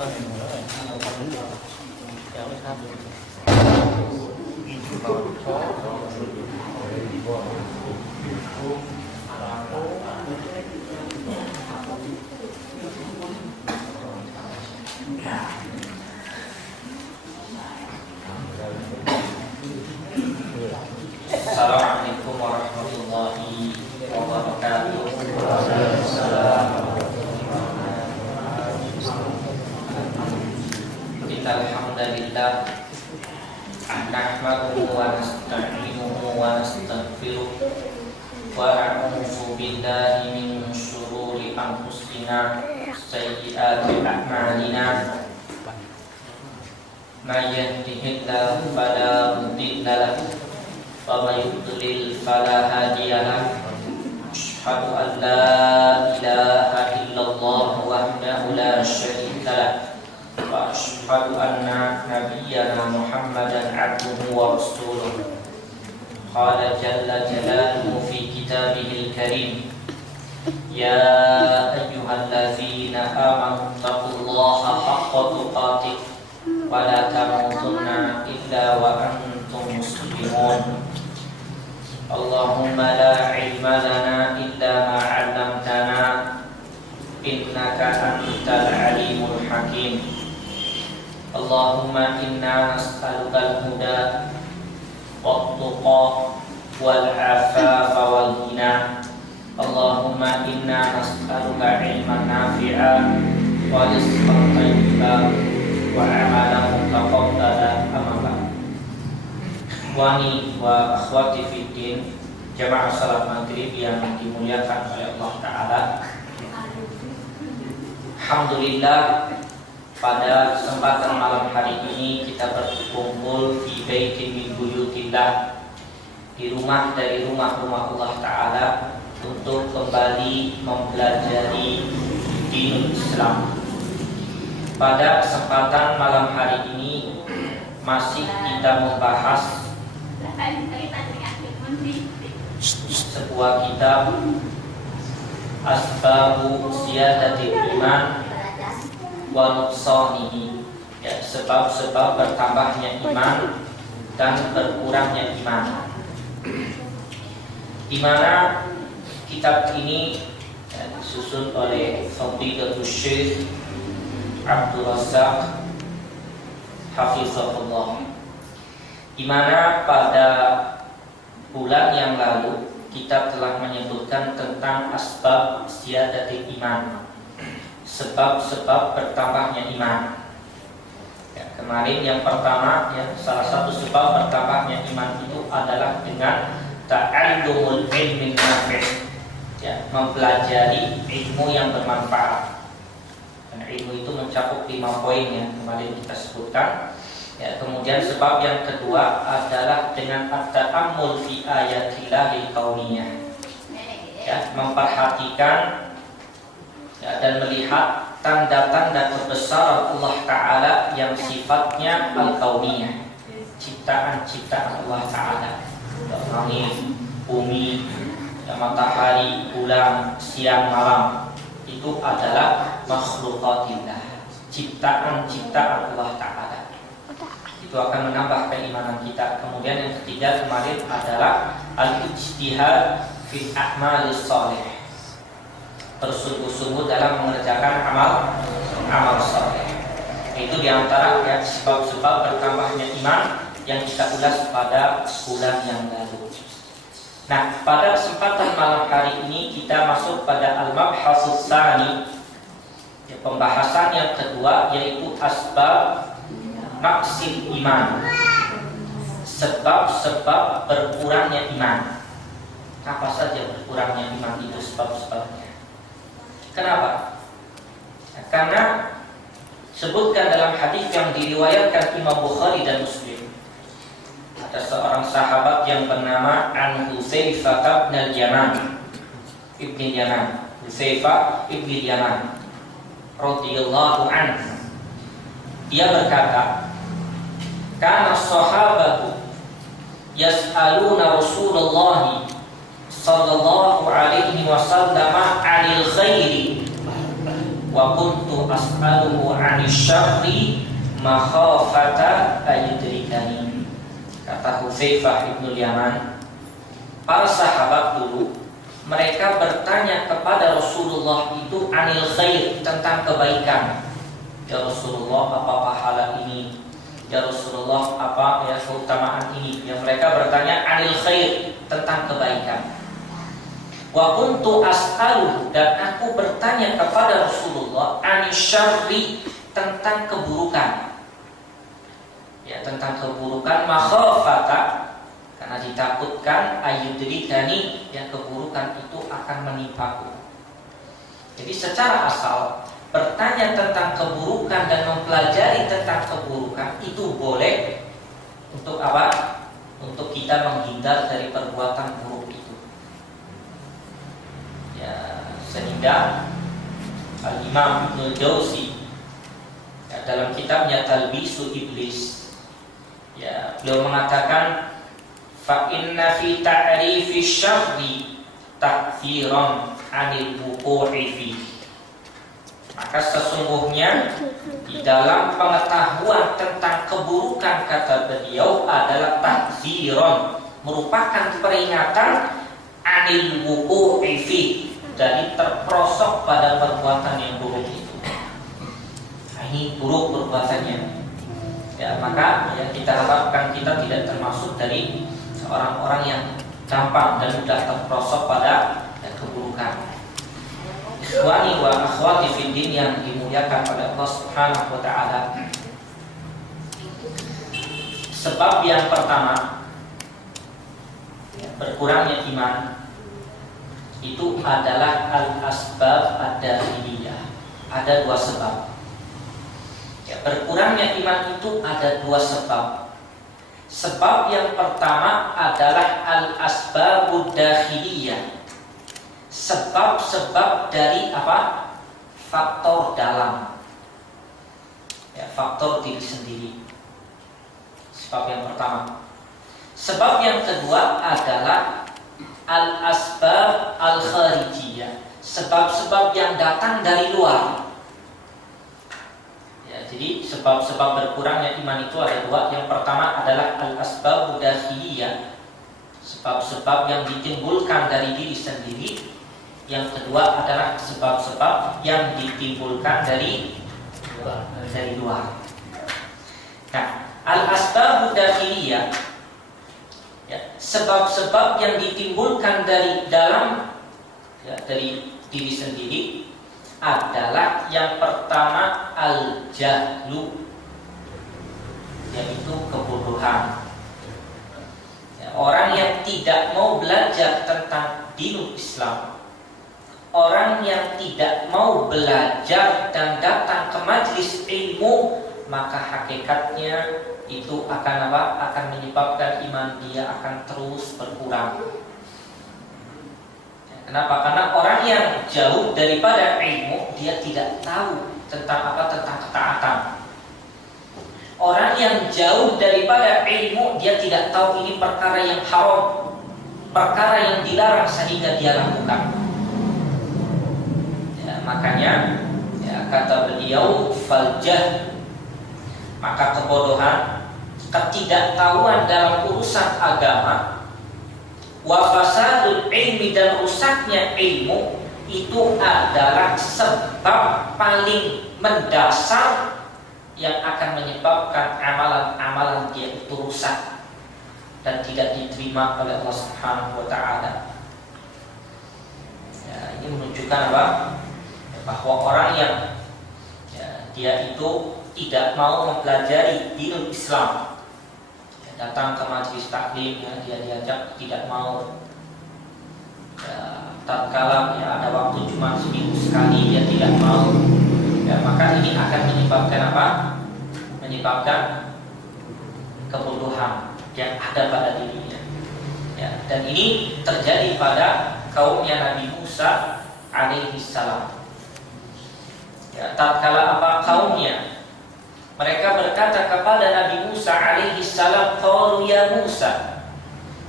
Assalamualaikum warahmatullahi wabarakatuh. Alhamdulillah, nahmaduhu wa nasta'inuhu wa nastaghfiruh wa a'udzu billahi min shururi anfusina sayyiati a'malina. May yahdihillahu fala mudilla lahu wa may yudlil fala hadiya lahu. Asyhadu an la ilaha illallah wahdahu la syarika lahu wa asyhadu anna nabiyyana Muhammadan abduhu wa rasuluh. Qala jalla jalaluhu fi kitabihil karim, ya ayyuhallazina amanu taqullaha haqqa tuqatih wa la tamutunna illa wa antum muslimun. Allahumma la ilma lana illa ma 'allamtana innaka antal alimul hakim. Allahumma inna nas'alukal huda wat-tuqa wal afafa wal ghina. Allahumma inna nas'aluka ilman nafi'an wa rizqan thayyiban wa amalan mutaqabbalan. Amma ba'd. Ikhwani wa akhwati fid din, jamaah salat maghrib yang dimuliakan oleh Allah Ta'ala. Alhamdulillah, pada kesempatan malam hari ini kita berkumpul di baitin min buyutillah, di rumah dari rumah-rumah Allah Ta'ala, untuk kembali mempelajari dinul Islam. Pada kesempatan malam hari ini masih kita membahas sebuah kitab, Asbabu Ziyadatil Iman wa nuqsanihi, ya, sebab-sebab bertambahnya iman dan berkurangnya iman. Di mana kitab ini disusun oleh Fadilatul Syekh Abdul Razzaq hafizahullah, di mana pada bulan yang lalu kita telah menyebutkan tentang asbab ziyadatil iman, sebab-sebab bertambahnya iman. Ya, kemarin yang pertama, ya, salah satu sebab bertambahnya iman itu adalah dengan ta'allumul ilmin nafi', ya, mempelajari ilmu yang bermanfaat. Dan ilmu itu mencakup 5 poin yang kemarin kita sebutkan. Ya, kemudian sebab yang kedua adalah dengan at-ta'ammul fi ayatillahil kauniyah, ya, memperhatikan, ya, dan melihat tanda-tanda kebesaran Allah Ta'ala yang sifatnya al-kauniyah, ciptaan-ciptaan Allah Ta'ala, langit, bumi, ya, matahari, bulan, siang, malam, itu adalah makhlukatillah, ciptaan-ciptaan Allah Ta'ala. Itu akan menambah keimanan kita. Kemudian yang ketiga kemarin adalah al-ijtihad fi a'malis shalih, bersungguh-sungguh dalam mengerjakan amal saleh. Itu diantara, ya, sebab-sebab bertambahnya iman yang kita ulas pada bulan yang lalu. Nah, pada kesempatan malam hari ini kita masuk pada al-mabhasus tsani, ya, pembahasan yang kedua, yaitu asbab naqsil iman, sebab-sebab berkurangnya iman. Apa saja berkurangnya iman itu sebab-sebabnya? Kenapa? Ya, karena sebutkan dalam hadis yang diriwayatkan Imam Bukhari dan Muslim, ada seorang sahabat yang bernama Hudzaifah bin Yaman, Hudzaifah bin Yaman radhiyallahu anhu. Dia berkata, kana sahabatu yas'aluna Rasulullah sallallahu alaihi wasallam 'anil khairi wa kuntu as'aluhu 'anil syarri makhafata ayudrikani. Kata Hudzaifah bin Yaman, para sahabat dulu mereka bertanya kepada Rasulullah itu anil khair, tentang kebaikan. Ya Rasulullah, apa pahala ini? Ya Rasulullah, apa ya keutamaan ini? Yang mereka bertanya anil khair, tentang kebaikan. Wa kuntu as'aluhu, dan aku bertanya kepada Rasulullah anil syarri, tentang keburukan. Ya, tentang keburukan, makhafata, karena ditakutkan ayudrikani, yang keburukan itu akan menimpaku. Jadi secara asal bertanya tentang keburukan dan mempelajari tentang keburukan itu boleh untuk apa? Untuk kita menghindar dari perbuatan buruk itu. Ya, sehingga Al-Imam Ibnu Jauzi ya, dalam kitabnya Talbisu Iblis, ya, beliau mengatakan fa inna fi ta'rifi syarri takfiran 'anil wuqu'i fi. Maka sesungguhnya di dalam pengetahuan tentang keburukan, kata beliau, adalah takfiran, merupakan peringatan 'anil wuqu'i fi, dari terperosok pada perbuatan yang buruk itu. Nah, ini buruk perbuatannya. Ya, maka ya, kita harapkan kita tidak termasuk dari orang-orang yang gampang dan mudah terperosok pada keburukan. Ikhwani wa akhwati fid din yang dimuliakan oleh Allah Subhanahu wa taala. Sebab yang pertama, ya, berkurangnya iman itu adalah al-asbab ad-dakhiliyah. Ada dua sebab. Ya, berkurangnya iman itu ada dua sebab. Sebab yang pertama adalah al-asbabud dakhiliyah. Sebab-sebab dari apa? Faktor dalam. Ya, faktor diri sendiri. Sebab yang pertama. Sebab yang kedua adalah al-asbab al-kharijiyah. Sebab-sebab yang datang dari luar. Jadi sebab-sebab berkurangnya iman itu ada dua. Yang pertama adalah al-asbab dakhiliyah, sebab-sebab yang ditimbulkan dari diri sendiri. Yang kedua adalah sebab-sebab yang ditimbulkan dari luar. Nah, al-asbab dakhiliyah, ya, sebab-sebab yang ditimbulkan dari dalam, ya, dari diri sendiri, adalah yang pertama al-jahlu, yaitu kebodohan. Ya, orang yang tidak mau belajar tentang dinul Islam, orang yang tidak mau belajar dan datang ke majelis ilmu, maka hakikatnya itu akan apa? Akan menyebabkan iman dia akan terus berkurang. Kenapa? Karena orang yang jauh daripada ilmu, dia tidak tahu tentang apa? Tentang ketaatan. Orang yang jauh daripada ilmu, dia tidak tahu ini perkara yang haram, perkara yang dilarang, sehingga dia lakukan. Ya, makanya ya, kata beliau faljah, maka kebodohan, ketidaktahuan dalam urusan agama, wa fasadul ilmi, dan rusaknya ilmu, itu adalah sebab paling mendasar yang akan menyebabkan amalan-amalan dia itu rusak dan tidak diterima oleh Allah Subhanahu wa taala. Ya, ini menunjukkan apa? Bahwa orang yang ya, dia itu tidak mau mempelajari dinul Islam, datang ke majelis taklim, ya, dia diajak tidak mau. Ya, tatkala ya, ada waktu cuma seminggu sekali dia tidak mau. Ya, maka ini akan menyebabkan apa? Menyebabkan kebodohan yang ada pada dirinya. Ya, dan ini terjadi pada kaumnya Nabi Musa alaihi salam. Ya, tatkala apa kaumnya mereka berkata kepada Nabi Musa alaihi salam, qalu ya Musa,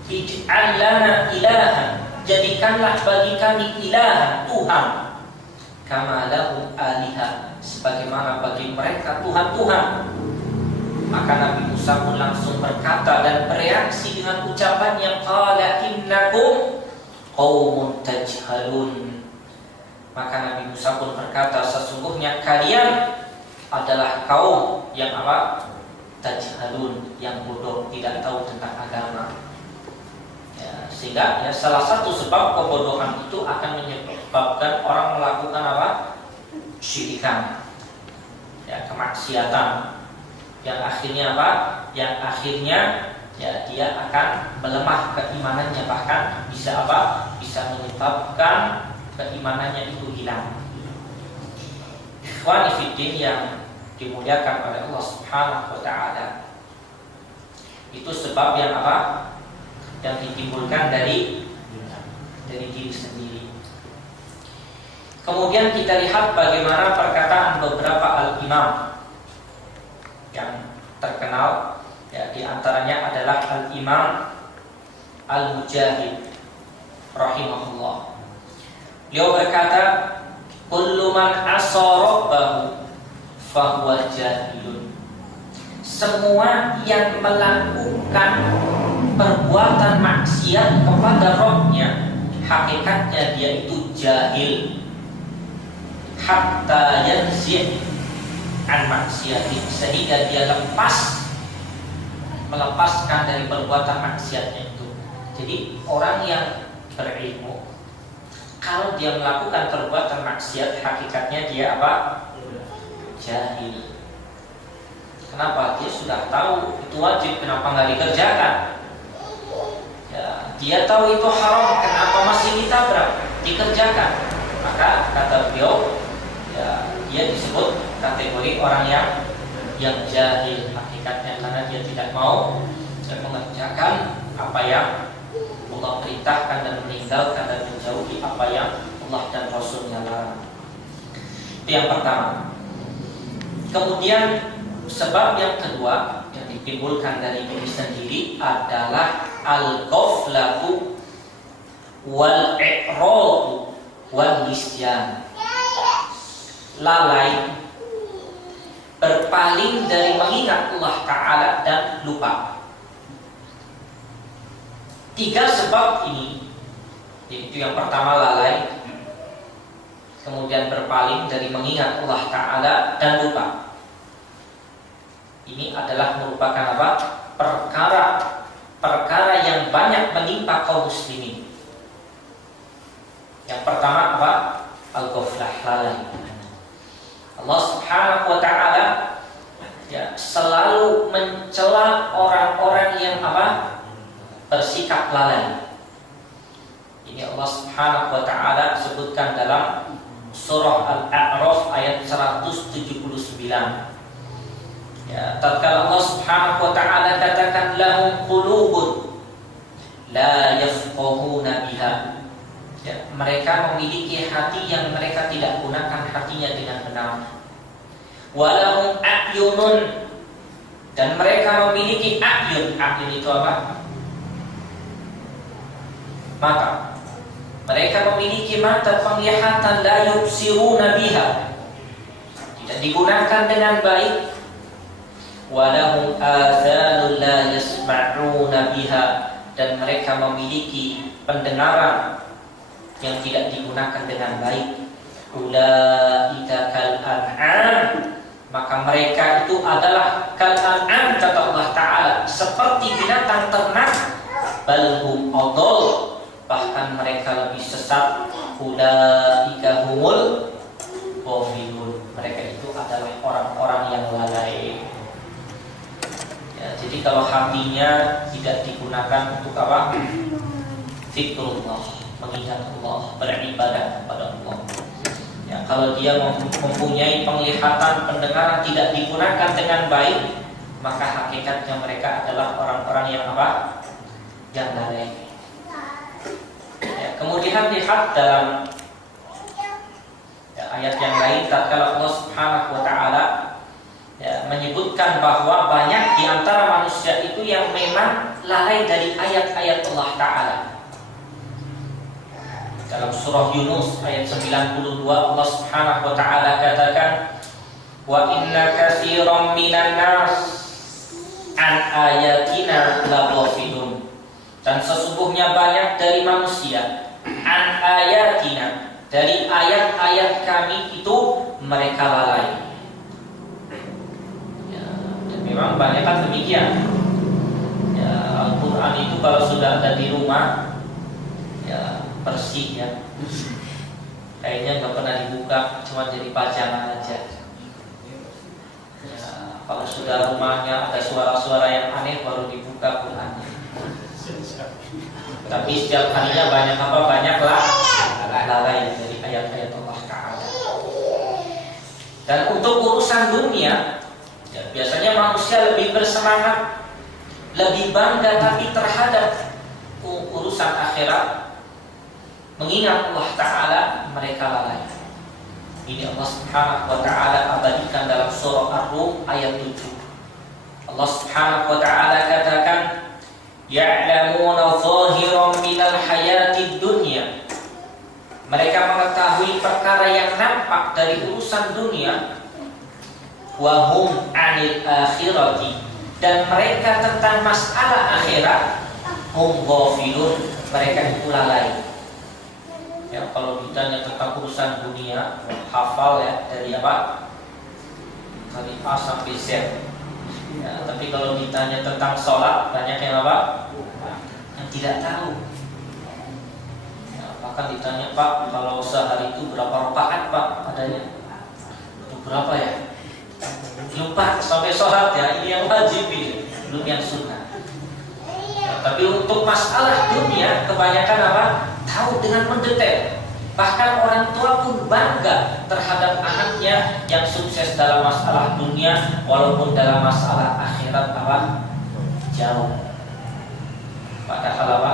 ij'al lana ilahan, jadikanlah bagi kami ilahan, Tuhan, kama lahum aliha, sebagaimana bagi mereka Tuhan-Tuhan. Maka Nabi Musa pun langsung berkata dan bereaksi dengan ucapannya, qala innakum qaumun tajhalun. Maka Nabi Musa pun berkata, sesungguhnya kalian adalah kaum yang apa? Tajhalun, yang bodoh, tidak tahu tentang agama. Sehingga salah satu sebab kebodohan itu akan menyebabkan orang melakukan apa? Syirikan, kemaksiatan, yang akhirnya apa? Yang akhirnya dia akan melemah keimanannya, bahkan bisa apa? Bisa menyebabkan keimanannya itu hilang. Ikhwani fiddin yang dimuliakan oleh Allah Subhanahu wa taala, itu sebab yang apa? Yang ditimbulkan dari diri sendiri. Kemudian kita lihat bagaimana perkataan beberapa al-imam yang terkenal, di antaranya adalah al-Imam Al-Mujahid rahimahullah. Beliau berkata, kullu man asarabahu fahuwa jahilun. Semua yang melakukan perbuatan maksiat kepada Rabbnya, hakikatnya dia itu jahil. Hatta yanzi' an maksiati, sehingga dia melepaskan dari perbuatan maksiatnya itu. Jadi orang yang berilmu, kalau dia melakukan perbuatan maksiat, hakikatnya dia apa? Jahil. Kenapa? Dia sudah tahu itu wajib, kenapa nggak dikerjakan? Dia tahu itu haram, kenapa masih dikerjakan? Maka kata beliau, dia disebut kategori orang yang jahil hakikatnya, karena dia tidak mau mengerjakan apa yang Allah perintahkan dan meninggalkan dan menjauhi apa yang Allah dan Rasulnya larang. Itu yang pertama. Kemudian sebab yang kedua yang ditimbulkan dari diri sendiri adalah al-ghaflatu wal-i'radu wal-nisyan. Lalai, berpaling dari mengingat Allah Ta'ala dan lupa. Tiga sebab ini, yaitu yang pertama lalai, kemudian berpaling dari mengingat Allah Ta'ala dan lupa. Ini adalah merupakan apa? Perkara yang banyak menimpa kaum muslimin. Yang pertama apa? Al-ghaflah, lalai. Allah Subhanahu wa taala selalu mencela orang-orang yang apa? Bersikap lalai. Ini Allah Subhanahu wa taala sebutkan dalam surah Al-A'raf ayat 179. Tatkala Allah Subhanahu wa taala katakan lahum qulubun la yafqahuna biha. Mereka memiliki hati yang mereka tidak gunakan hatinya dengan benar. Walahum a'yunun, dan mereka memiliki a'yun. A'yun itu apa? Mata. Mereka memiliki mata penglihatan, la yubsiruna biha, tidak digunakan dengan baik. Walahum adhanun la yasma'una biha, dan mereka memiliki pendengaran yang tidak digunakan dengan baik. Ulaika kal an'am, maka mereka itu adalah kal an'am, kata Allah Ta'ala, seperti binatang ternak. Balhum adall, bahkan mereka lebih sesat. Ulaika humul ghafilun, mereka itu adalah orang-orang yang lalai. Jadi kalau hatinya tidak digunakan untuk apa? Zikrullah, mengingat Allah, beribadah kepada Allah. Kalau dia mempunyai penglihatan, pendengaran tidak digunakan dengan baik, maka hakikatnya mereka adalah orang-orang yang apa? Yang lalai. Kemudian lihat dalam ayat yang lain, tatkala Allah Subhanahu wa taala menyebutkan bahwa banyak di antara manusia itu yang memang lalai dari ayat-ayat Allah Ta'ala. Dalam surah Yunus ayat 92 Allah Subhanahu wa taala katakan, "Wa inna katsiran minan nas an ayatina laghafilun." Dan sesungguhnya banyak dari manusia an ayatina, dari ayat-ayat kami itu mereka lalai. Ya, dan memang banyak kan demikian. Ya, Al-Quran itu kalau sudah ada di rumah, ya bersih ya. Kayaknya nggak pernah dibuka, cuma jadi pajangan aja. Ya, kalau sudah rumahnya ada suara-suara yang aneh baru dibuka Qurannya. Tapi setiap harinya banyaklah lalai dari ayat-ayat Allah Ta'ala. Dan untuk urusan dunia, ya, biasanya manusia lebih bersemangat, lebih bangga tapi terhadap urusan akhirat, mengingat Allah Ta'ala, mereka lalai. Ini Allah Subhanahu wa Ta'ala abadikan dalam surah Ar-Rum ayat 7. Allah Subhanahu wa Ta'ala katakan, "Ya'lamuna zahiran minal hayatid dunya." Mereka mengetahui perkara yang nampak dari urusan dunia. Wa hum 'anil akhirati, dan mereka tentang masalah akhirat hum ghafilun, mereka itu lalai. Ya, kalau ditanya tentang urusan dunia, hafal ya dari apa? Dari A sampai Z. Ya, tapi kalau ditanya tentang sholat, banyak yang apa? Yang tidak tahu. Ya, bahkan ditanya, "Pak, kalau sehari itu berapa rakaat Pak adanya?" Itu berapa ya? Lupa sampai sholat ya, ini yang wajib ini, belum yang sunnah. Ya, tapi untuk masalah dunia kebanyakan apa? Tahu dengan mendetail. Bahkan orang tua pun bangga terhadap anaknya yang sukses dalam masalah dunia, walaupun dalam masalah akhirat apa? Jauh. Padahal apa?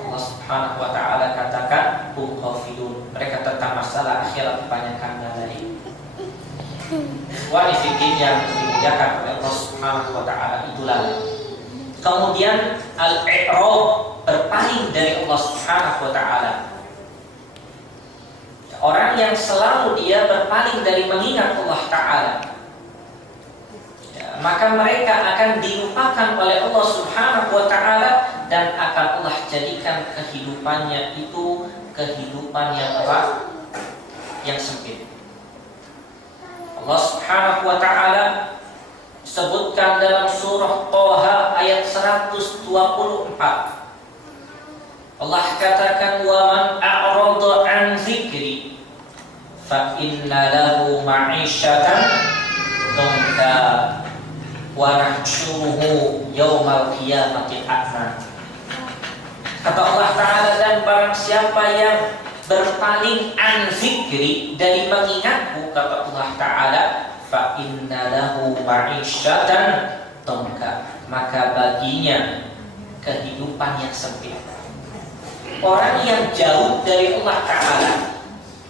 Allah Subhanahu wa Ta'ala katakan hum ghafilun, mereka tentang masalah akhirat kebanyakan lalai. Wanifikin yang dimuliakan oleh Allah Subhanahu wa Ta'ala itulah. Kemudian al-i'rab, berpaling dari Allah Subhanahu wa Ta'ala. Orang yang selalu dia berpaling dari mengingat Allah Ta'ala, ya, maka mereka akan dilupakan oleh Allah Subhanahu wa Ta'ala, dan akan Allah jadikan kehidupannya itu kehidupan yang apa? Yang sempit. Allah Subhanahu wa Ta'ala sebutkan dalam surah Thaha ayat 124. Allah katakan, "Wa man a'rada an dzikri fa inna lahu ma'isyatan dhanka wa nahsyuruhu yaumal qiyamati a'ma." Kata Allah Ta'ala, dan barang siapa yang berpaling an dzikri, dari mengingatku, kata Allah Ta'ala, fa inna lahu ma'isyatan dhanka, maka baginya kehidupan yang sempit. Orang yang jauh dari Allah Ta'ala,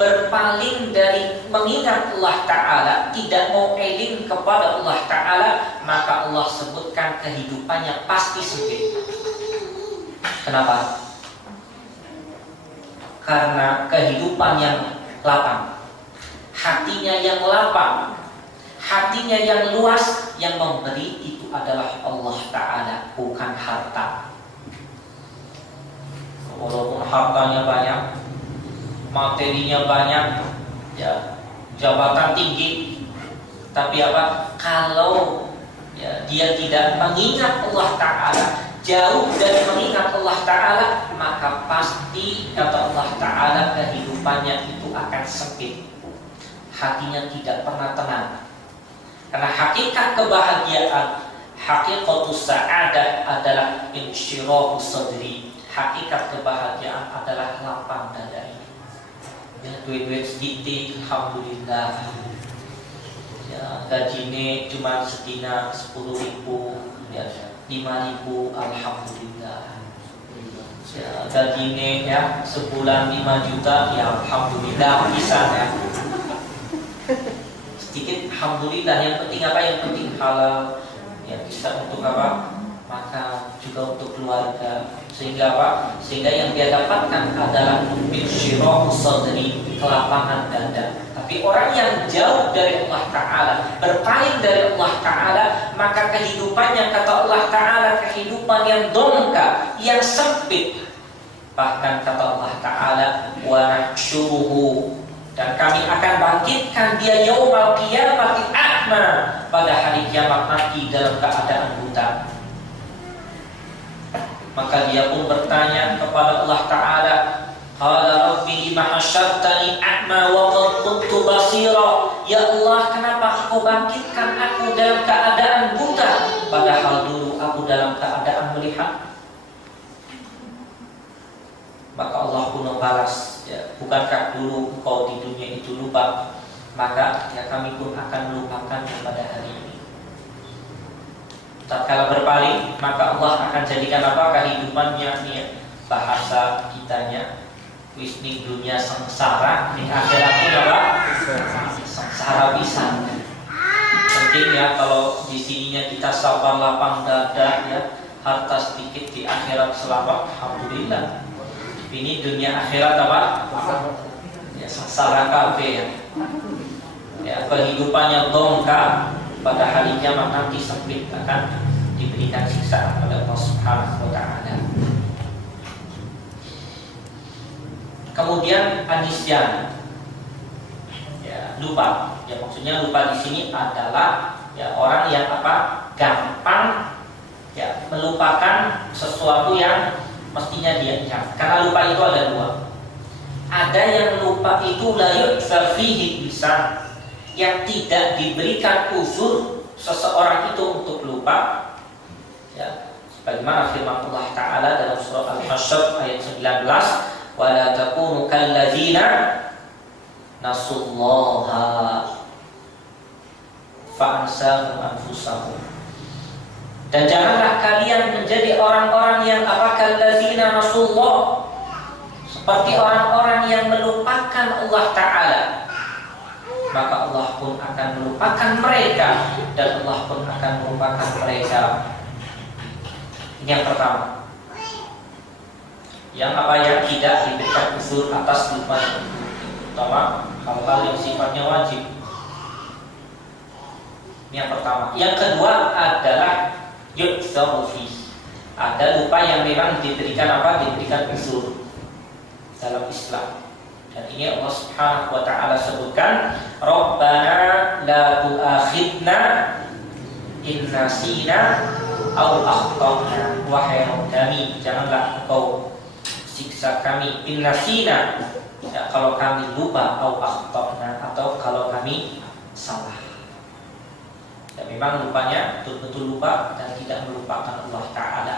berpaling dari mengingat Allah Ta'ala, tidak mau eling kepada Allah Ta'ala, maka Allah sebutkan kehidupannya pasti sempit. Kenapa? Karena kehidupan yang lapang, hatinya yang lapang, hatinya yang luas, yang memberi itu adalah Allah Ta'ala, bukan harta. Walaupun hartanya banyak, materinya banyak, ya, jabatan tinggi, tapi apa? Kalau ya, dia tidak mengingat Allah Ta'ala, jauh dari mengingat Allah Ta'ala, maka pasti kata Allah Ta'ala kehidupannya itu akan sempit. Hatinya tidak pernah tenang. Karena hakikat kebahagiaan, hakikatus sa'adah adalah insyirahu sadri. Hakikat kebahagiaan adalah lapang dada ini. Ya, duit-duit sedikit, alhamdulillah. Ya, gajinya cuma sedina 10.000, ya, 5.000, alhamdulillah. Ya, gajinya ya sebulan 5 juta, ya alhamdulillah, bisa ya. Sedikit alhamdulillah, yang penting apa? Yang penting halal, ya bisa untuk apa? Maka juga juga untuk keluarga. Sehingga apa? Sehingga yang dia dapatkan adalah insyirah sadri, kelapangan dada. Tapi orang yang jauh dari Allah Ta'ala, berpaling dari Allah Ta'ala, maka kehidupannya, kata Allah Ta'ala, kehidupan yang dongka, yang sempit. Bahkan kata Allah Ta'ala, wa nahsyuruhu, dan kami akan bangkitkan dia yaumal qiyamati a'ma, pada hari kiamat nanti dalam keadaan buta. Maka dia pun bertanya kepada Allah Ta'ala, qala rabbi lima hasyartani a'ma wa qad kuntu basira. Ya Allah, kenapa Engkau bangkitkan aku dalam keadaan buta, padahal dulu aku dalam keadaan melihat? Maka Allah pun membalas, ya, bukankah dulu engkau di dunia itu lupa, maka ya kami pun akan melupakan pada hari ini. Tatkala berpaling, maka Allah akan jadikan apa? Kehidupannya, ya, bahasa kitanya, wisni dunia sengsara, di akhirat pun apa? Sengsara bisa. Penting ya kalau di sininya kita sabar lapang dada, ya, harta sedikit, di akhirat selamat, alhamdulillah. Ini dunia akhirat apa? Ya, sengsara kabeh, ya. Ya, kehidupannya dongka, pada hari kiamat nanti sempit, akan diberikan siksaan pada Allah Subhanahu wa Ta'ala. Kemudian anisyan, ya, lupa. Ya, maksudnya lupa di sini adalah ya orang yang apa? Gampang, ya, melupakan sesuatu yang mestinya dia ingat. Karena lupa itu ada dua. Ada yang lupa itu la yu'dzar fihi bisa, yang tidak diberikan uzur seseorang itu untuk lupa, ya, sebagaimana firman Allah Ta'ala dalam surah Al-Hasyr ayat 19, wa la takunu kalladzina nasullaha fa'ansahum anfusahum. Dan janganlah kalian menjadi orang-orang yang apa? Kalladzina nasullah, seperti orang-orang yang melupakan Allah Ta'ala, maka Allah pun akan melupakan mereka, dan Allah pun akan melupakan mereka. Ini yang pertama. Yang apa? Yang tidak diberikan uzur atas lupa, terutama hal-hal yang sifatnya wajib. Ini yang pertama. Yang kedua adalah yu'dzaru fihi. Ada lupa yang memang diberikan apa? Diberikan uzur dalam Islam. Dan ini Allah Subhanahu wa Ta'ala sebutkan, Rabbana la tu'akhidna in nasina aw akhtana. Wahai Rabb kami, janganlah Engkau siksa kami in nasina, ya, kalau kami lupa, aw akhtana, atau kalau kami salah. Ya, memang lupanya betul-betul lupa dan tidak melupakan Allah Ta'ala.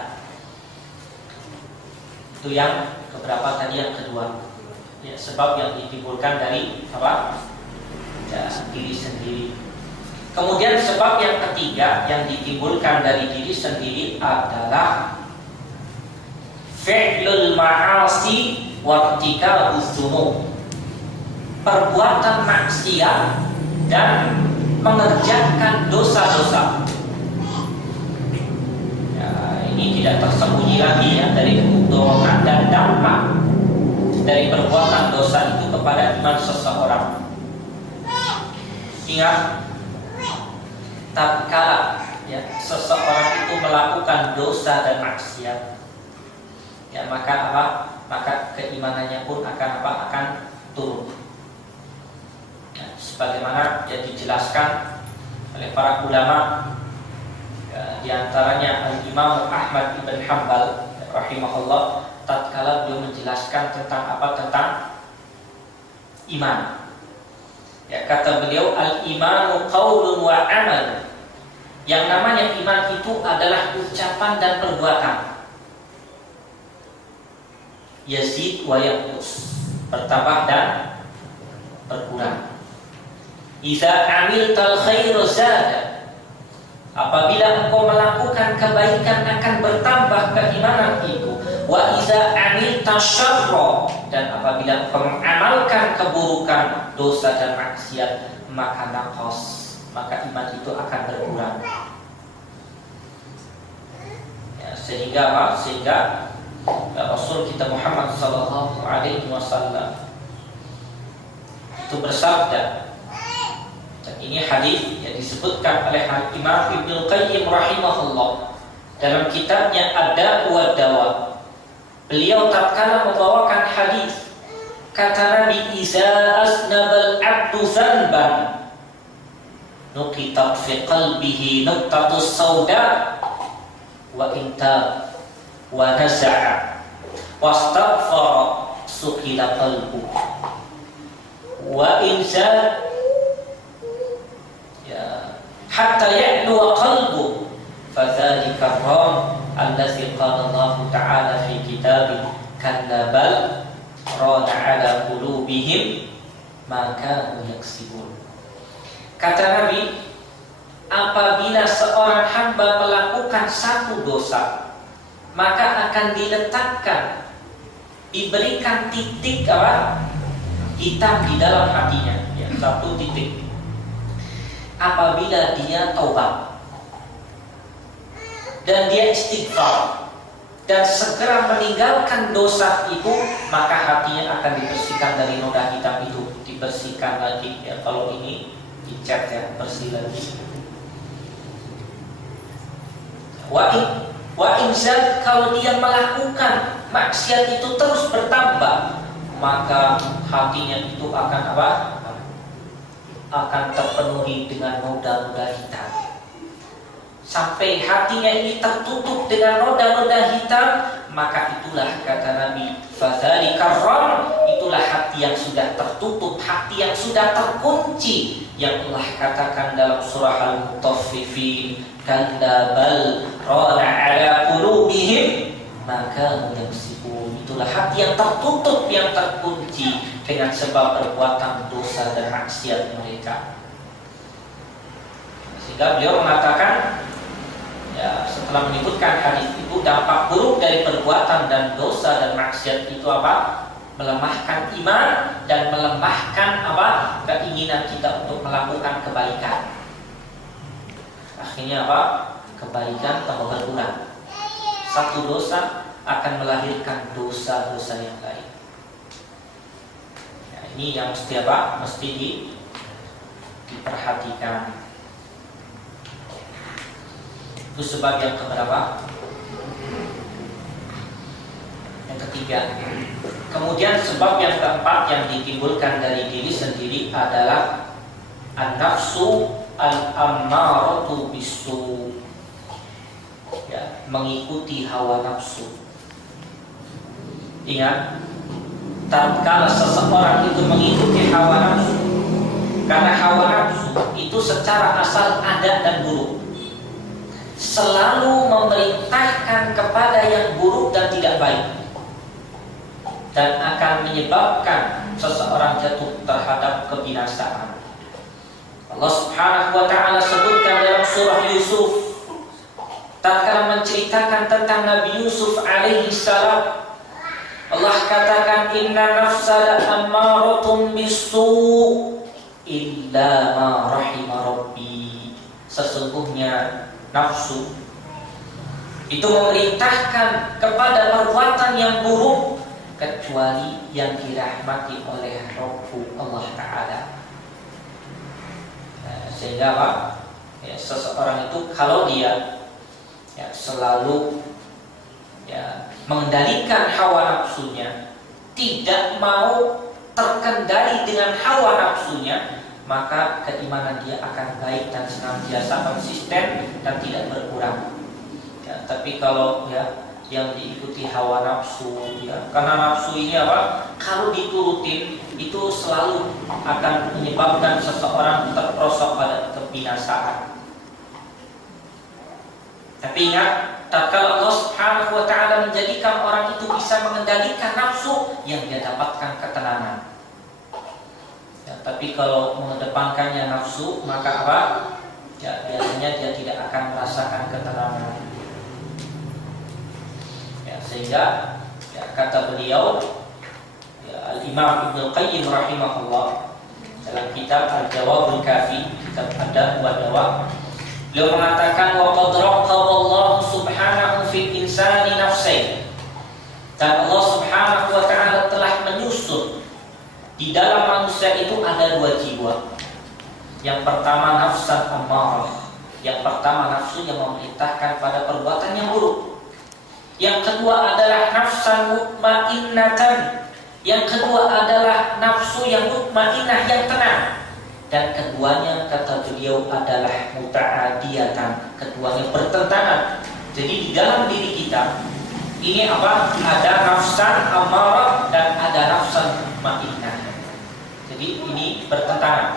Itu yang keberapa tadi? Yang kedua, ya, sebab yang ditimbulkan dari apa? Ya, diri sendiri. Kemudian sebab yang ketiga yang ditimbulkan dari diri sendiri adalah fi'lul ma'asi wa irtikabuz dzunub, perbuatan maksiat dan mengerjakan dosa-dosa. Ya, ini tidak tersembunyi lagi, ya, dari kemudaratan dan dampak dari perbuatan dosa itu kepada iman seseorang. Ingat, tatkala, ya, seseorang itu melakukan dosa dan maksiat, ya, maka apa? Maka keimanannya pun akan apa? Akan turun. Ya, sebagaimana yang dijelaskan oleh para ulama, ya, diantaranya Al-Imam Ahmad ibn Hanbal rahimahullah, tatkala beliau menjelaskan tentang apa? Tentang iman. Ya, kata beliau, al-imanu qaulun wa amal. Yang namanya iman itu adalah ucapan dan perbuatan. Yazid wa yanqus, bertambah dan berkurang. Iza amiltal khairu zada, apabila engkau melakukan kebaikan akan bertambah keimanan itu. Wa iza amilta syarra, dan apabila engkau mengamalkan keburukan, dosa dan maksiat, maka naqas, maka iman itu akan berkurang. Ya, Sehingga apa? Sehingga Rasul kita Muhammad sallallahu alaihi wasallam itu bersabda, dan ini hadis yang disebutkan oleh Imam Ibnu Qayyim rahimahullah dalam kitabnya Ad-Da' wa Dawa. Beliau tatkala membawakan hadis, kata Nabi, "Iza asnabal 'abdu dzanban nuqitat fi qalbihi nuqtatus sauda wa intab wa naza'a wastaghfara suqila qalbu wa inzal ya hatta ya'lu qalbu fadzalika ram allazi qala Allah ta'ala fi kitabih kalla bal rana 'ala qulubihim ma kanu yaksibun." Kata Nabi, apabila seorang hamba melakukan satu dosa, maka akan diletakkan, diberikan titik apa? Hitam di dalam hatinya, ya, satu titik. Apabila dia taubat dan dia istighfar dan segera meninggalkan dosa itu, maka hatinya akan dibersihkan dari noda hitam itu, dibersihkan lagi. Ya, kalau ini dicat ya, bersih lagi. Wa inzal, kalau dia melakukan maksiat itu terus bertambah, maka hatinya itu akan apa? Akan terpenuhi dengan noda-noda hitam. Sampai hatinya ini tertutup dengan noda-noda hitam, maka itulah kata Nabi, fadzalika ram, itulah hati yang sudah tertutup, hati yang sudah terkunci, yang Allah katakan dalam surah Al-Mutaffifin, kalla bal rana 'ala qulubihim maka yaksibun. Itulah hati yang tertutup, yang terkunci dengan sebab perbuatan dosa dan maksiat mereka. Sehingga beliau mengatakan, ya, setelah menyebutkan hadis itu, dampak buruk dari perbuatan dan dosa dan maksiat itu apa? Melemahkan iman dan melemahkan apa? Keinginan kita untuk melakukan kebaikan. Akhirnya apa? Kebaikan tambah berkurang. Satu dosa akan melahirkan dosa-dosa yang lain. Nah, ini yang mesti apa? Mesti diperhatikan. Itu sebab yang keberapa? Yang ketiga. Kemudian sebab yang keempat yang ditimbulkan dari diri sendiri adalah an-nafsu al-ammaratu bisu, ya, mengikuti hawa nafsu. Ingat, tatkala seseorang itu mengikuti hawa nafsu, karena hawa nafsu itu secara asal ada dan buruk, selalu memerintahkan kepada yang buruk dan tidak baik, dan akan menyebabkan seseorang jatuh terhadap kebinasaan. Allah Subhanahu wa ta'ala sebutkan dalam surah Yusuf, tatkala menceritakan tentang Nabi Yusuf alaihi salam, Allah katakan, inna nafsa la'ammaratun bisu illa ma rahima rabbi. Sesungguhnya nafsu itu memerintahkan kepada perbuatan yang buruk kecuali yang dirahmati oleh Rabbu Allah Ta'ala. Sehingga apa? Ya, seseorang itu kalau dia ya, selalu ya, mengendalikan hawa nafsunya, tidak mau terkendali dengan hawa nafsunya, maka keimanan dia akan baik dan senantiasa konsisten dan tidak berkurang. Ya, tapi kalau ya yang diikuti hawa nafsu, ya, karena nafsu ini apa? Kalau diturutin itu selalu akan menyebabkan seseorang terperosok pada kebinasaan. Tapi ingat, tatkala Allah Subhanahu wa ta'ala menjadikan orang itu bisa mengendalikan nafsu, yang dia dapatkan ketenangan. Ya, tapi kalau mengedepankannya nafsu, maka apa? Ya, biasanya dia tidak akan merasakan ketenangan. Ya, sehingga ya, kata beliau, ya, Al-Imam Ibnu Qayyim rahimahullah dalam kitab Al-Jawabul Kafi, kitab Ad-Da' wa Dawa, beliau mengatakan, wa qad raqaba Allah subhanahu fil insan Dan Allah Subhanahu wa taala telah menyusun di dalam manusia itu ada dua jiwa. Yang pertama nafsan ammarah. Yang pertama nafsu yang memerintahkan pada perbuatan yang buruk. Yang kedua adalah nafsan mutmainnatan. Yang kedua adalah nafsu yang mutmainnah, yang tenang. Dan keduanya kata beliau adalah muta'adiyatan. Keduanya bertentangan. Jadi di dalam diri kita ini apa? Ada nafsan ammarah dan ada nafsan mutmainnah. Jadi ini bertentangan.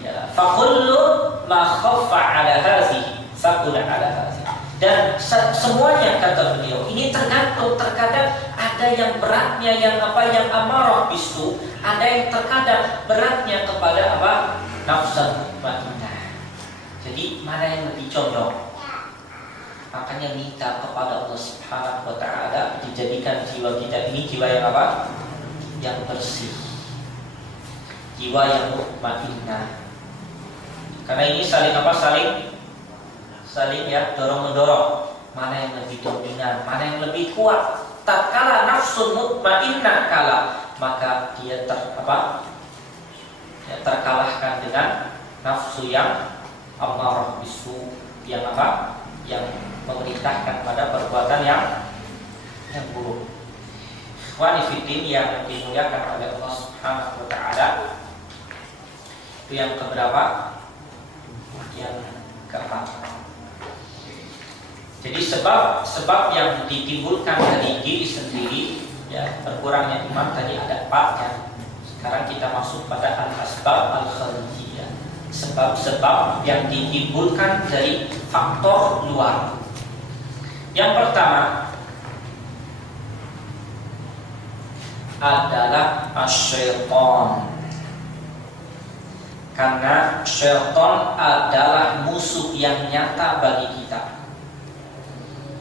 Ya, fakullu ma khaffa ala hadhihi fakula ala hadhihi. Dan semuanya kata beliau ini tergantung, terkadang ada yang beratnya yang amarah bisu, ada yang terkadang beratnya kepada nafsu mutmainnah. Jadi mana yang lebih condong? Makanya minta kepada Allah Subhanahu wa taala dijadikan jiwa kita ini jiwa yang yang bersih, jiwa yang mutmainnah. Karena ini saling ya dorong mendorong. Mana yang lebih dominan, mana yang lebih kuat. Tatkala nafsu mutmainnah kalah, maka dia terkalahkan dengan nafsu yang ammarah bisu, yang yang memerintahkan pada perbuatan yang buruk. Ikhwani fiddin yang dimuliakan oleh Allah Subhanahu wa taala. Itu yang keberapa? Yang keempat. Jadi sebab yang ditimbulkan dari diri sendiri, ya, berkurangnya iman tadi ada 4 ya. Sekarang kita masuk pada al-asbab al-kharijiyah. Sebab-sebab yang ditimbulkan dari faktor luar. Yang pertama adalah asyaiton. Karena syaitan adalah musuh yang nyata bagi kita.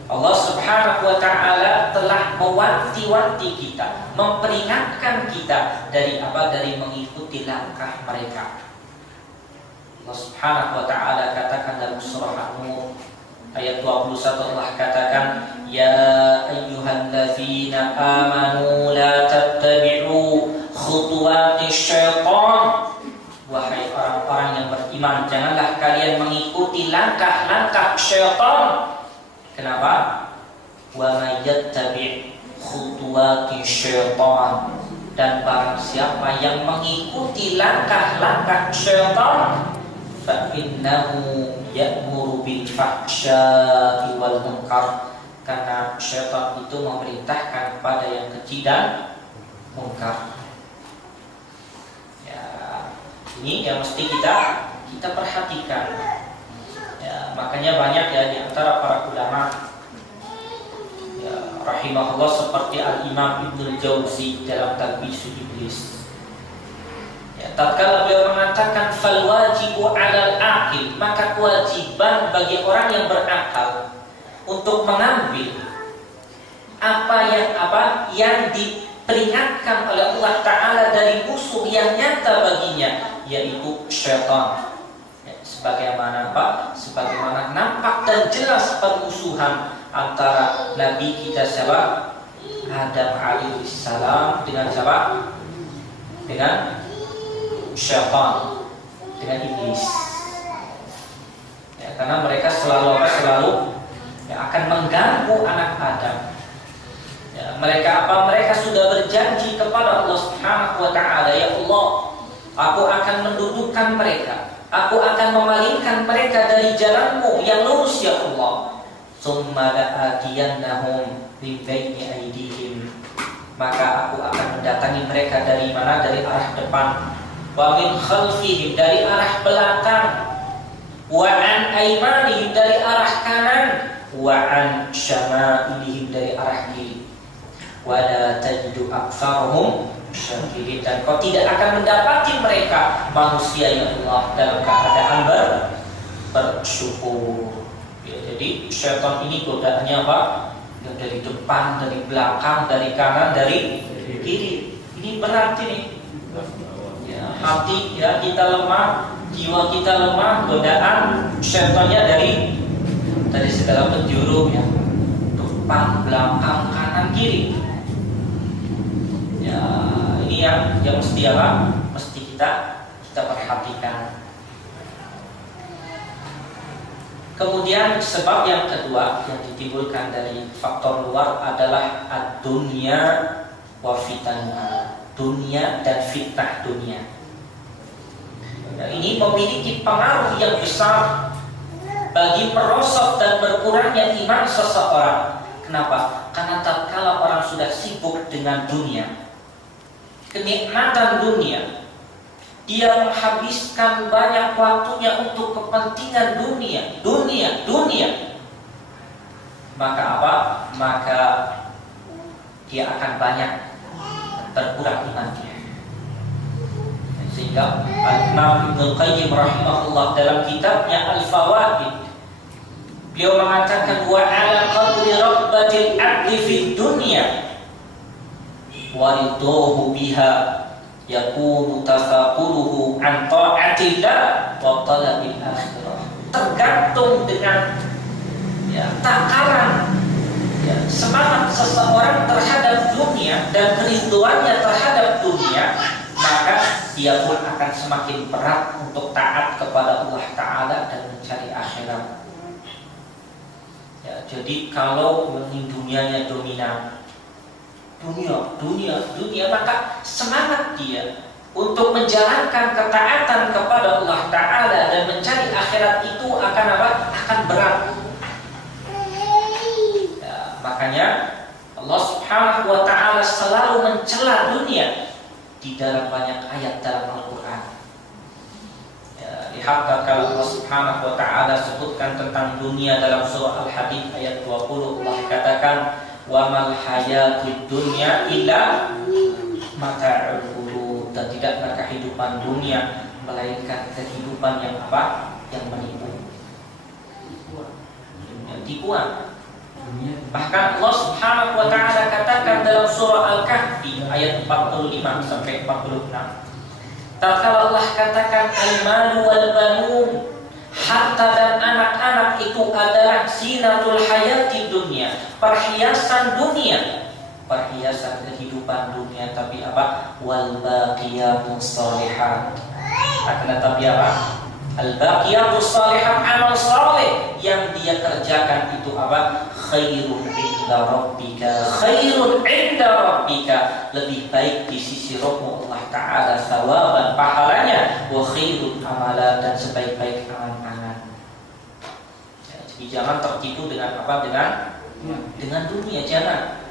Allah Subhanahu wa taala telah mewanti-wanti kita, memperingatkan kita dari mengikuti langkah mereka. Allah Subhanahu wa taala katakan dalam surah An-Nur ayat 21, Allah katakan, ya ayyuhallazina amanu la tattabi'u khutuwatis syaitan. Wahai orang-orang yang beriman, janganlah kalian mengikuti langkah-langkah syaitan. Kenapa? Wa may yattabi' khutuwati syaitan. Dan barang siapa yang mengikuti langkah-langkah syaitan, fa innahu ya'muru bil fahsya'i wal munkar. Karena syaitan itu memerintahkan pada yang keji dan munkar. Ini yang mesti kita perhatikan. Ya, makanya banyak ya di antara para ulama ya, rahimahullah seperti Al-Imam Ibnul Jauzi dalam Talbisul Iblis. Ya, tatkala beliau mengatakan fal wajibu 'alal aqil, maka kewajiban bagi orang yang berakal untuk mengambil apa yang diperingatkan oleh Allah Ta'ala dari musuh yang nyata baginya, yaitu syaitan. Sebagaimana nampak dan jelas permusuhan antara Nabi kita siapa? Adam alaihissalam dengan siapa? Dengan syaitan, dengan iblis. Ya, karena mereka selalu akan mengganggu anak Adam. Ya, mereka sudah berjanji kepada Allah Subhanahu wa taala, ya Allah, aku akan mendudukkan mereka, aku akan memalingkan mereka dari jalanmu yang lurus ya Allah. Tsumma la'atiyannahum min baini aydihim, maka aku akan mendatangi mereka dari mana? Dari arah depan. Wa min khalfihim, dari arah belakang. Wa an aymanihim, dari arah kanan. Wa an syama'ilihim, dari arah kiri. Wa la tajidu aktsarahum syakirin, dan kau tidak akan mendapati mereka manusia ya Allah dalam keadaan bersyukur. Ya, jadi syaitan ini godaannya apa? Yang dari depan, dari belakang, dari kanan, dari kiri. Ini berat ini. Ya, hati ya kita lemah, jiwa kita lemah, godaan syaitannya dari segala penjuru ya. Depan, belakang, kanan, kiri. Ya, ini yang mesti mesti kita perhatikan. Kemudian sebab yang kedua yang ditimbulkan dari faktor luar adalah ad-dunya wa fitanuha, dunia dan fitnah dunia. Nah, ini memiliki pengaruh yang besar bagi merosot dan berkurangnya iman seseorang. Kenapa? Karena tatkala orang sudah sibuk dengan dunia, kenikmatan dunia, dia menghabiskan banyak waktunya untuk kepentingan dunia. Maka apa? Maka dia akan banyak berkurang imannya. Sehingga Al-Imam Ibnu Qayyim rahimahullah dalam kitabnya Al-Fawaid, beliau mengatakan wa ala qadri rabbatil 'abdi fid dunya wa ridahu biha yakunu tafaquluhu an ta'atillah wa talabil akhirah. Tergantung dengan takaran semangat seseorang terhadap dunia dan kerinduannya terhadap dunia, maka dia pun akan semakin berat untuk taat kepada Allah Ta'ala dan mencari akhirat. Jadi kalau dunianya dominan, dunia, maka semangat dia untuk menjalankan ketaatan kepada Allah Ta'ala dan mencari akhirat itu akan akan berat. Makanya Allah Subhanahu wa Ta'ala selalu mencela dunia di dalam banyak ayat dalam Al-Quran. Lihat kalau Allah Subhanahu wa Ta'ala sebutkan tentang dunia dalam surah Al-Hadid ayat 20, Allah katakan wa mal hayatud dunya illa mata'ul ghurur, dan tidaklah kehidupan dunia melainkan kehidupan yang menipu, yang tipuan. Bahkan Allah Subhanahu wa Ta'ala katakan dalam surah Al-Kahfi ayat 45 sampai 46, tatkala Allah katakan al-malu wal banun, harta dan anak-anak itu adalah zinatul hayati dunia, perhiasan dunia, perhiasan kehidupan dunia. Tapi wal baqiyatus shalihat, akan tetapi al baqiyatus shalihat, amal saleh yang dia kerjakan itu khairun inda rabbika, lebih baik di sisi Rabbmu Allah Ta'ala sawaban, pahalanya, wa khairun amala, dan sebaik-baik angan-angan. Jadi jangan tertipu dengan dengan dunia, jangan.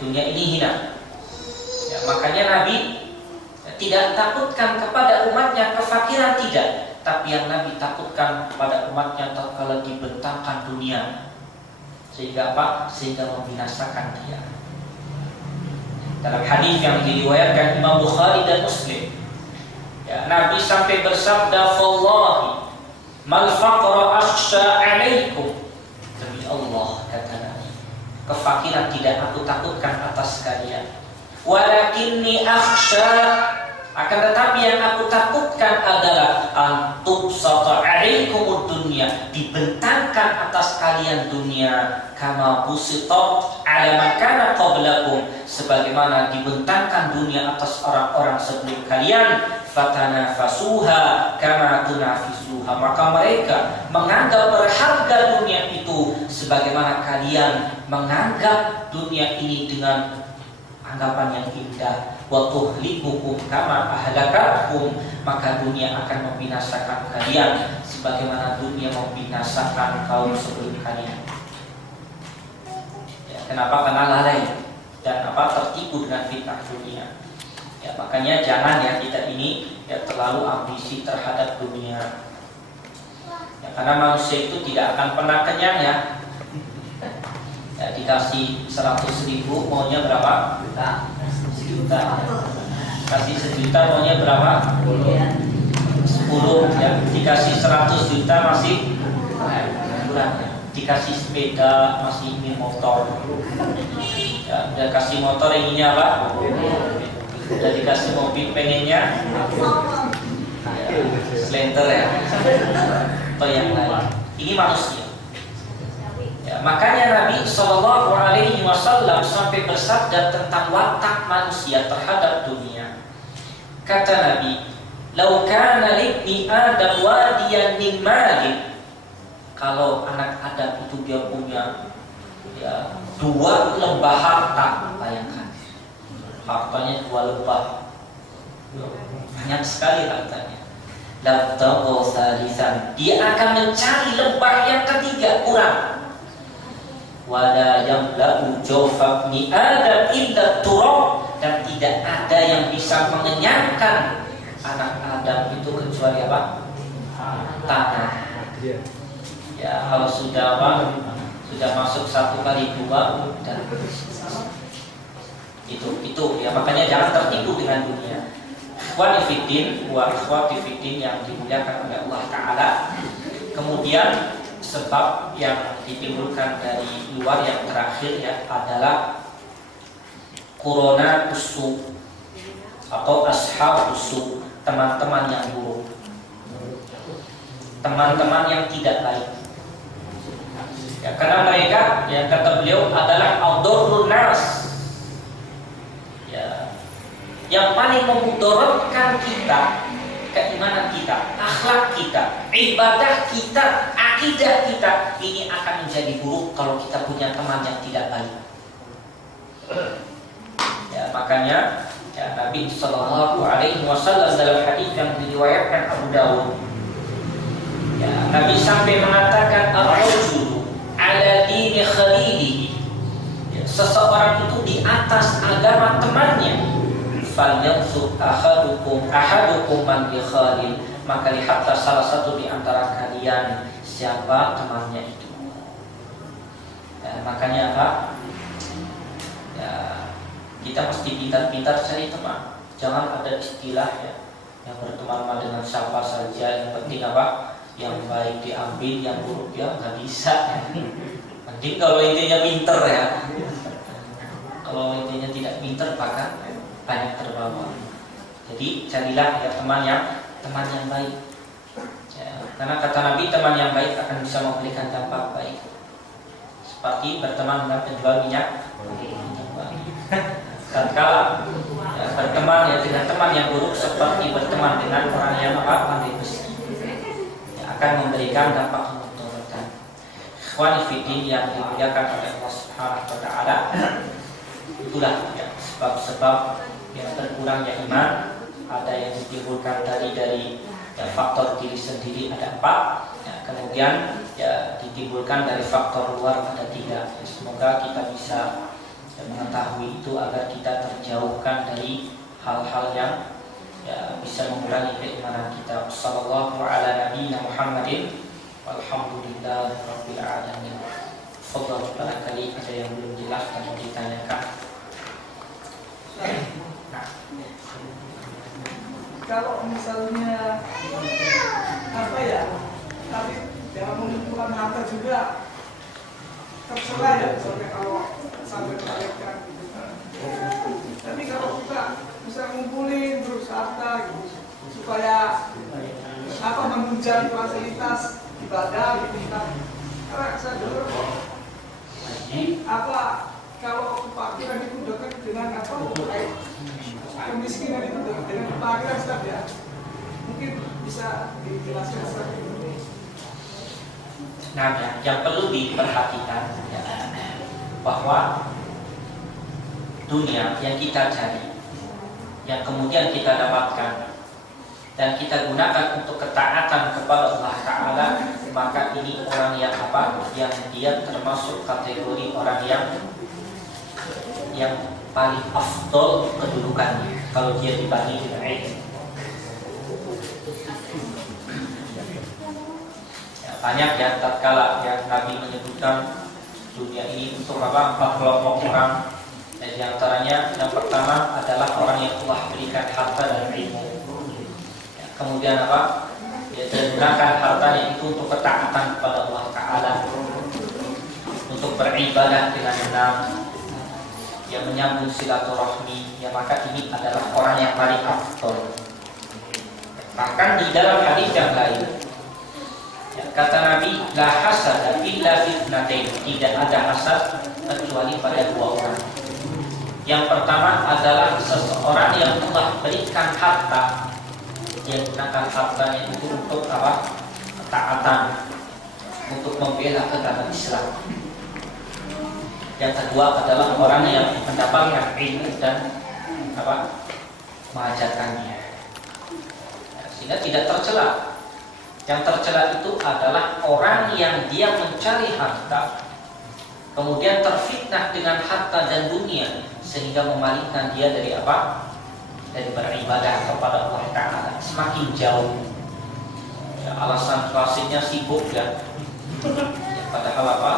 Dunia ini hina. Makanya Nabi tidak takutkan kepada umatnya kefakiran, tidak, tapi yang Nabi takutkan kepada umatnya tatkala dibentangkan dunia, sehingga sehingga membinasakan dia. Dalam hadis yang diriwayatkan Imam Bukhari dan Muslim, Nabi sampai bersabda, "Wallahi mal faqra akhsha 'alaikum." Demi Allah, kata Nabi, kefakiran tidak aku takutkan atas kalian. Walakinni akhsha, akan tetapi yang aku takutkan adalah antubsata 'alaikumud dunya, dibentangkan atas kalian dunia, kama busitat 'ala man kana qablakum, sebagaimana dibentangkan dunia atas orang-orang sebelum kalian, fatanafasuha kama tunafisuha, maka mereka menganggap berharga dunia itu sebagaimana kalian menganggap dunia ini dengan anggapan yang indah. Wa tuhlikukum kama ahlakakum, maka dunia akan membinasakan kalian sebagaimana dunia membinasakan kaum sebelum kalian. Kenapa? Karena lalai dan tertipu dengan fitnah dunia. Makanya jangan kita ini terlalu ambisi terhadap dunia. Karena manusia itu tidak akan pernah kenyang dikasih 100.000 maunya berapa? Sejuta. Kasih sejuta maunya berapa? 10. Dikasih 100 juta masih kurang. Dikasih sepeda masih ingin motor. Udah kasih motor inginnya apa? Udah dikasih mobil pengennya slender atau yang lain. Ini manusia. Ya, makanya Nabi Shallallahu Alaihi Wasallam sampai bersabda tentang watak manusia terhadap dunia. Kata Nabi, "Lau kana libni Adam wadiyan min malin." Kalau anak Adam itu dia punya ya 2 lembah harta, bayangkan hartanya 2 lembah, banyak sekali hartanya. Labtagha salisan, dia akan mencari lembah yang ketiga kurang. Wala yamla'u jawfa ibni Adam illa turab, dan tidak ada yang bisa mengenyangkan anak Adam itu kecuali apa? Tanah. Ya, kalau sudah apa? Sudah masuk 1 kali 2 dan itu ya, makanya jangan tertipu dengan dunia. Ikhwani fiddin wa ikhwati fiddin yang dimuliakan oleh Allah Ta'ala. Kemudian sebab yang ditimbulkan dari luar yang terakhir ya adalah Qurana usu atau ashab usu, teman-teman yang buruk, teman-teman yang tidak baik ya, karena mereka yang kata beliau adalah adorrun nas ya, yang paling memudaratkan kita, keimanan kita, akhlak kita, ibadah kita, akidah kita ini akan menjadi buruk kalau kita punya teman yang tidak baik. Ya, makanya ya, Nabi Shallallahu Alaihi Wasallam dalam hadis yang diriwayatkan Abu Dawud, ya, Nabi sampai mengatakan ar-rajulu ala dini khalilihi, ya, seseorang itu di atas agama temannya. Falyanzur ahadukum man bi khalil, maka lihatlah salah satu di antara kalian siapa temannya itu. Ya, makanya apa? Ya, kita mesti pintar-pintar cari teman. Jangan ada istilah ya, yang berteman dengan siapa saja, yang penting apa? Yang baik diambil, yang buruk ya nggak bisa. Mending kalau intinya pinter ya. Kalau intinya tidak pinter bahkan banyak terbawa. Jadi carilah ya teman yang baik. Ya, karena kata Nabi, teman yang baik akan bisa memberikan dampak baik. Seperti berteman dengan penjual minyak wangi. Tatkala ya, berteman ya dengan teman yang buruk seperti berteman dengan orang yang pandai besi, ya, akan memberikan dampak memudaratkan. Ikhwani fiddin yang dimuliakan oleh Allah Subhanahu wa Ta'ala, itulah ya, sebab-sebab yang berkurangnya iman. Ada yang ditimbulkan dari ya, faktor diri sendiri ada 4 ya, kemudian ya ditimbulkan dari faktor luar ada 3 ya, semoga kita bisa ya, mengetahui itu agar kita terjauhkan dari hal-hal yang ya, bisa mengurangi keimanan kita. Sallallahu ala nabiyina Muhammadin walhamdulillahi rabbil alamin. Fadhal, barangkali ada yang belum jelas dan mau ditanyakan. Kalau misalnya apa ya, tapi dalam mengumpulkan harta juga terserah ya, misalnya kalau sampai melahirkan gitu. Tapi kalau kita bisa ngumpulin terus harta gitu, supaya apa menunjang fasilitas ibadah gitu kan. Karena saya dengar apa kalau kefakiran itu dekat dengan apa kemiskinan itu dengan kefakiran, Ustaz ya. Mungkin bisa dijelaskan seperti itu. Nah, yang perlu diperhatikan ya, bahwa dunia yang kita cari, yang kemudian kita dapatkan dan kita gunakan untuk ketaatan kepada Allah Ta'ala, maka ini orang yang apa? Yang dia termasuk kategori orang yang paling afdol kedudukannya kalau dia dibanding dengan ilmu. Ya, banyak ya tatkala ya Nabi menyebutkan dunia ini untuk apa? 4 kelompok orang. Dan di antaranya yang pertama adalah orang yang telah berikan harta dan ilmu. Ya, kemudian apa? Dia menggunakan hartanya itu untuk ketaatan kepada Allah Ta'ala, untuk beribadah dengan benar, yang menyambung silaturahmi, ya maka ini adalah orang yang paling afdol. Bahkan di dalam hadis yang lain Ya, kata Nabi, la hasada illa fitnatain, tidak ada hasad kecuali pada dua orang. Yang pertama adalah seseorang yang telah berikan harta, yang gunakan hartanya itu untuk apa? Ketaatan, untuk membela agama Islam. Yang kedua adalah orang yang mendapatkan ilmu dan apa? Mengajarkannya. Ya, sehingga tidak tercela. Yang tercela itu adalah orang yang dia mencari harta, kemudian terfitnah dengan harta dan dunia, sehingga memalingkan dia dari apa? Dari beribadah kepada Allah Ta'ala. Semakin jauh. Ya, alasan klasiknya sibuk ya. Ya, padahal apa?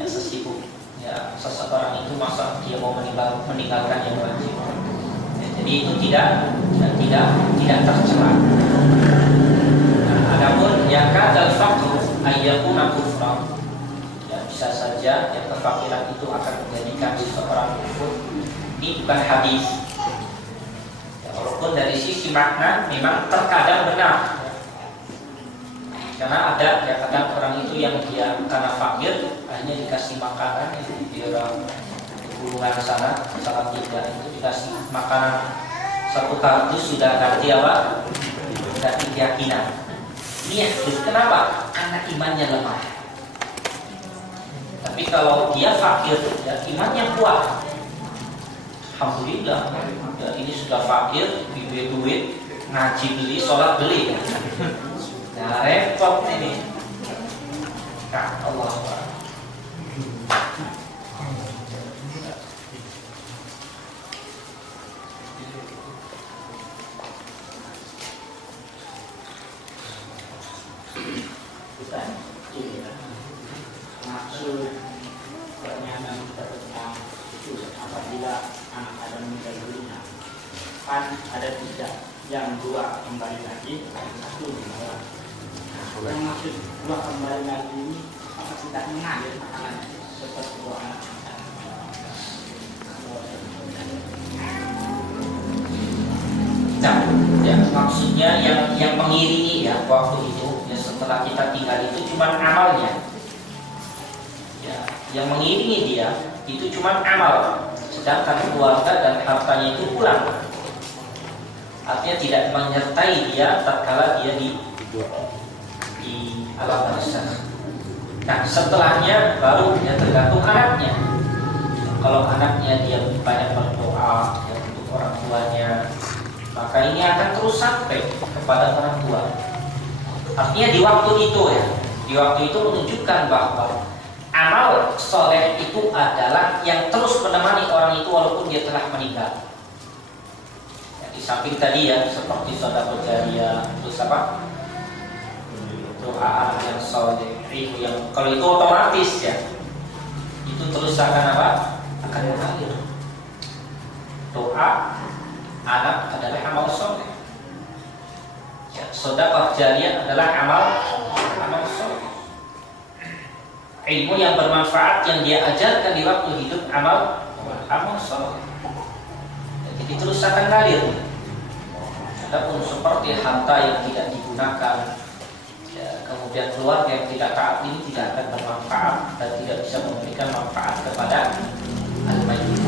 Ya, sesibuk. Ya, seseorang itu masa dia mau meninggalkan yang wajib. Ya, jadi itu tidak tercela. Adapun yang kadal faqru ayyakuna kufra, ya bisa saja yang kefakiran itu akan menjadikan seseorang kufur. Ini bukan hadis. Ya, walaupun dari sisi makna memang terkadang benar. Karena ada ya kadang orang itu yang dia karena fakir akhirnya dikasih makanan di orang gulungan sana, salah tiga itu dikasih makanan satu kardus sudah ganti apa? Ganti keyakinan. Ini kenapa? Karena imannya lemah. Tapi kalau dia fakir, ya imannya kuat. Alhamdulillah, ya, ini sudah fakir, duit, ngaji beli, sholat beli. Nah repot ini. Nah, Allah. Maksud pernyataan kita tentang itu apabila anak Adam meninggal dunia, kan ada tiga, yang dua kembali lagi, satu menolak. Yang maksud dua kembali lagi ini apa tidak mengalir makanannya seperti dua anak. Nah, ya, maksudnya yang mengiringi ya waktu itu ya setelah kita tinggal itu cuma amalnya. Ya, yang mengiringi dia itu cuma amal, sedangkan keluarga dan hartanya itu pulang. Artinya tidak menyertai dia tatkala dia di alam barzakh. Nah, setelahnya baru ya tergantung anaknya. Kalau anaknya dia banyak berdoa ya, untuk orang tuanya, maka ini akan terus sampai kepada orang tua. Artinya di waktu itu ya, di waktu itu menunjukkan bahwa amal soleh itu adalah yang terus menemani orang itu walaupun dia telah meninggal. Ya, di samping tadi ya seperti sedekah jariyah, terus apa? Doa yang soleh, ilmu yang kalau itu otomatis ya, itu terus akan apa? Akan mengalir. Doa anak adalah amal soleh. Ya, sedekah jariyah adalah amal soleh. Ilmu yang bermanfaat yang dia ajarkan di waktu hidup amal soleh. Jadi terus akan ngalir. Adapun seperti harta yang tidak digunakan, ya, kemudian keluarga yang tidak taat ini tidak akan bermanfaat dan tidak bisa memberikan manfaat kepada al-mayyit.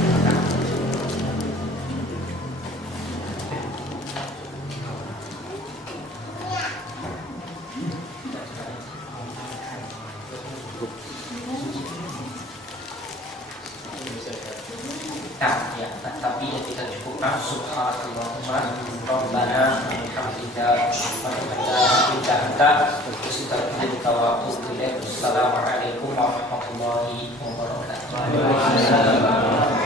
Nah, ya, tapi kita cukupkan subhanallahumma rabbana bihamdika Assalamualaikum warahmatullahi wabarakatuh.